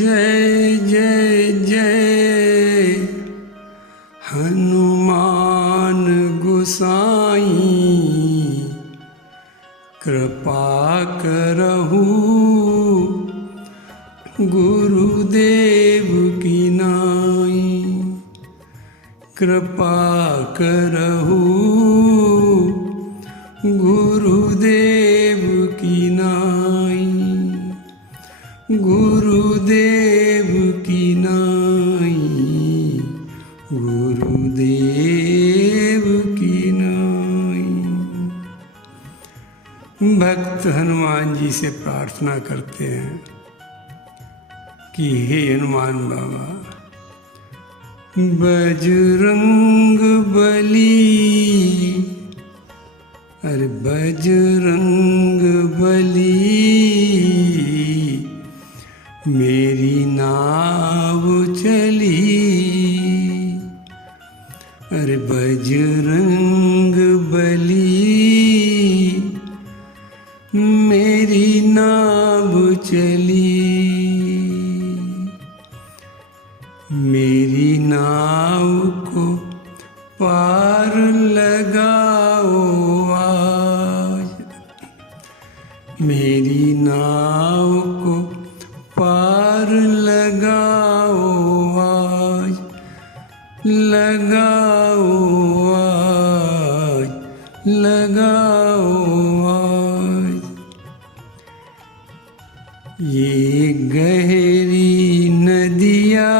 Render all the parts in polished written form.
जय जय जय हनुमान गोसाई, कृपा करहु गुरुदेव की नाई। कृपा करहु गुरुदेव की नाई, गुरुदेव की नाई, गुरुदेव की नाई। भक्त हनुमान जी से प्रार्थना करते हैं कि हे हनुमान बाबा, बजरंग बली, अरे बजरंग बली, मेरी नाव चली। अरे बजरंग बली, मेरी नाव चली। मेरी नाव को पार लगाओ आज, मेरी नाव को पार लगाओ आज, लगाओ आज, लगाओ आज। ये गहरी नदिया,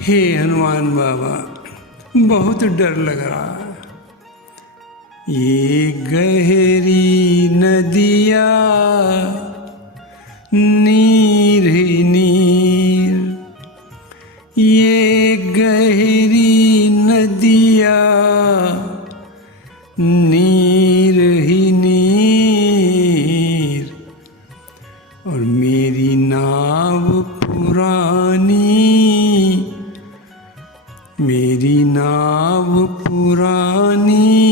हे हनुमान बाबा बहुत डर लग रहा है। ये गहरी नदिया नीर ही नीर, ये गहरी नदिया नीर ही नीर। और मेरी नाव पुरानी, मेरी नाव पुरानी,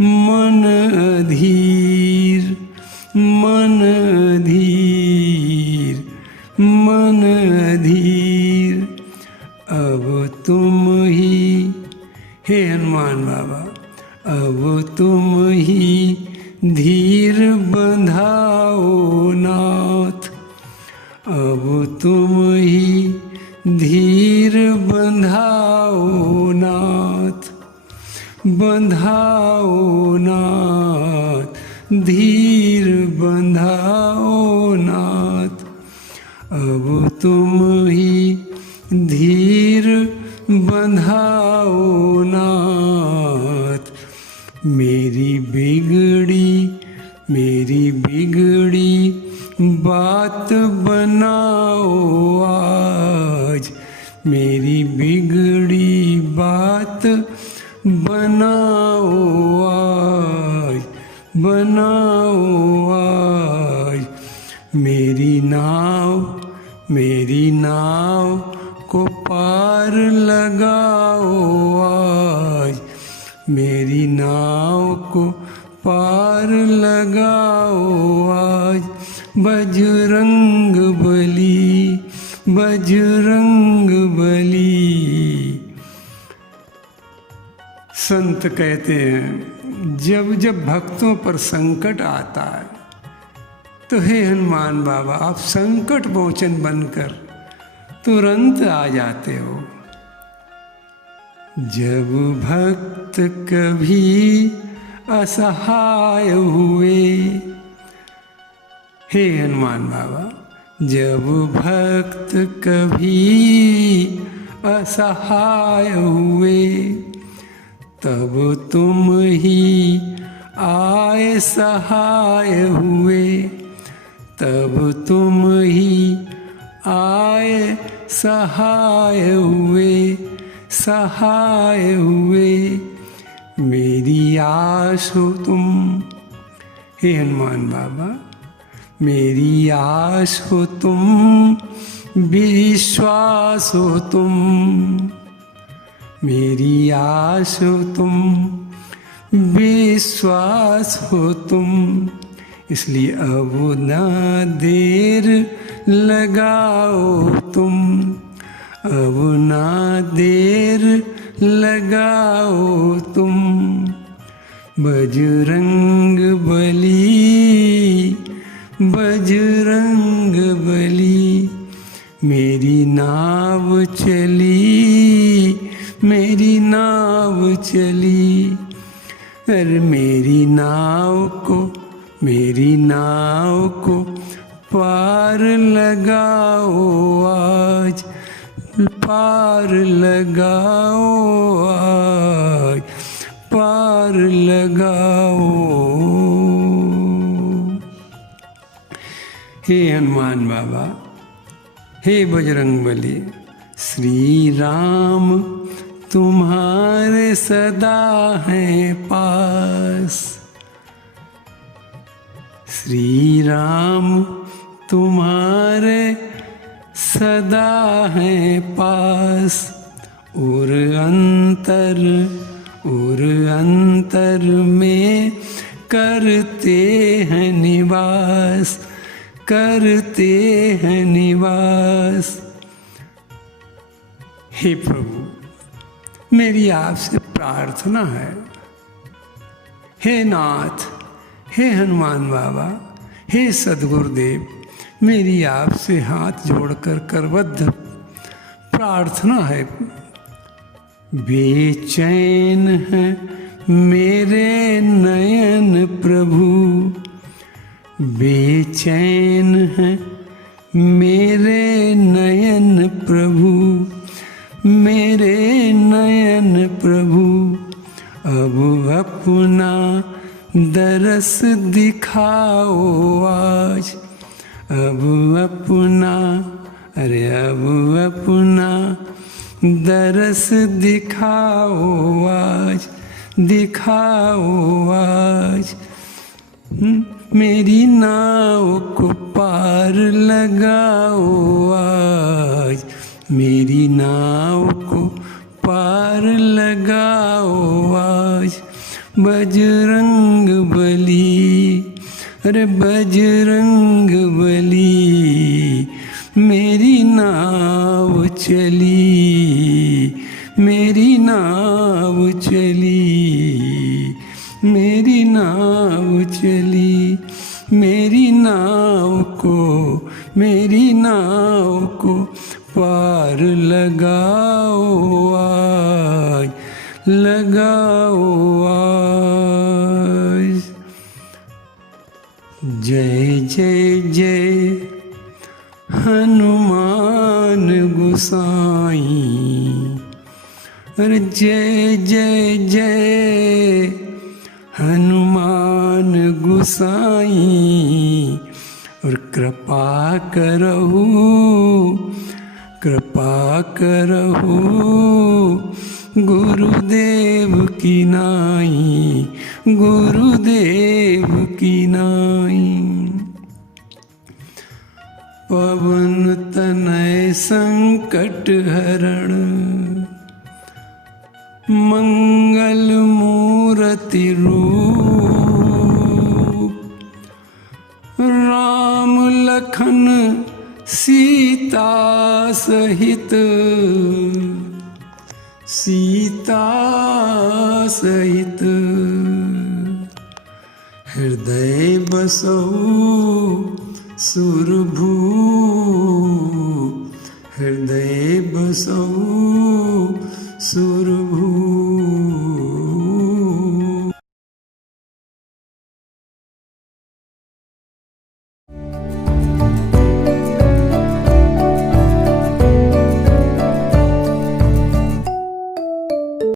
मन अधीर, मन अधीर, मन अधीर। अब तुम ही, हे हनुमान बाबा, अब तुम ही धीर बंधाओ नाथ, अब तुम ही धीर बंधाओ नाथ, बंधाओ नाथ, धीर बंधाओ नाथ। अब तुम ही धीर बंधाओ नाथ। मेरी बिगड़ी बात बनाओ आज, मेरी बिगड़ी बात बनाओ आज, बनाओ आज। मेरी नाव को पार लगाओ आज, मेरी नाव को पार लगाओ आज। बजरंग बली, बजरंग बली। संत कहते हैं जब जब भक्तों पर संकट आता है तो हे हनुमान बाबा आप संकट मोचन बनकर तुरंत आ जाते हो। जब भक्त कभी असहाय हुए, हे हनुमान बाबा, जब भक्त कभी असहाय हुए, तब तुम ही आए सहाय हुए, तब तुम ही आए सहाय हुए, सहाय हुए। मेरी आस हो तुम, हे हनुमान बाबा, मेरी आस हो तुम, विश्वास हो तुम, मेरी आस हो तुम, विश्वास हो तुम। इसलिए अब ना देर लगाओ तुम, अब ना देर लगाओ तुम। बजरंग बली, बजरंग बली, मेरी नाव चली, मेरी नाव चली। अरे मेरी नाव को, मेरी नाव को पार लगाओ आज, पार लगाओ आज, पार लगाओ। हे हनुमान बाबा, हे बजरंगबली, श्री राम तुम्हारे सदा हैं पास, श्री राम तुम्हारे सदा हैं पास। और अंतर में करते हैं निवास, करते हैं निवास। हे प्रभु, मेरी आपसे प्रार्थना है, हे नाथ, हे हनुमान बाबा, हे सद्गुरुदेव, मेरी आपसे हाथ जोड़कर करबद्ध प्रार्थना है। बेचैन है मेरे नयन प्रभु, बेचैन है मेरे नयन प्रभु, मेरे नयन प्रभु। अब अपना दरस दिखाओ आज, अब अपना, अरे अब अपना दरस दिखाओ आज, दिखाओ आज। मेरी नाव को पार लगाओ आज, मेरी नाव को पार लगाओ आज। बजरंग बली, अरे बजरंग बली, मेरी नाव चली, मेरी नाव चली, मेरी नाव चली। मेरी नाव को, मेरी नाव को पार लगाओ आज, लगाओ आज। जय जय जय हनुमान गोसाई, अरे जय जय जय हनुमान गोसाई। और कृपा करहु, कृपा करहु गुरुदेव की नाई, गुरुदेव की नाई। पवन तनय संकट हरण, मंगल मूर्ति रूप। राम लखन सीता सहित, सीता सहित हृदय बसहु सुरभू, हृदय बसहु